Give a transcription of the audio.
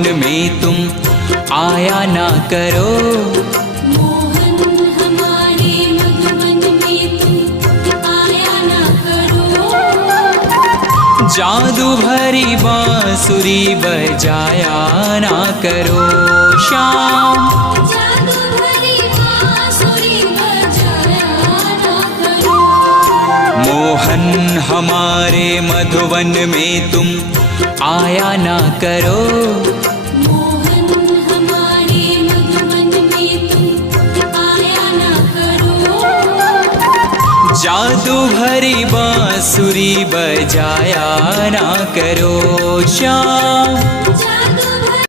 मधुवन में तुम आया ना करो। मोहन हमारे मधुवन में तुम आया ना करो। जादू भरी बांसुरी बजाया ना करो श्याम। जादू भरी बांसुरी बजाया ना करो। मोहन हमारे मधुवन में तुम आया ना करो। मोहन हमारे मधुवन में तुम आया ना करो। जादू भरी बांसुरी बजाया ना करो श्याम।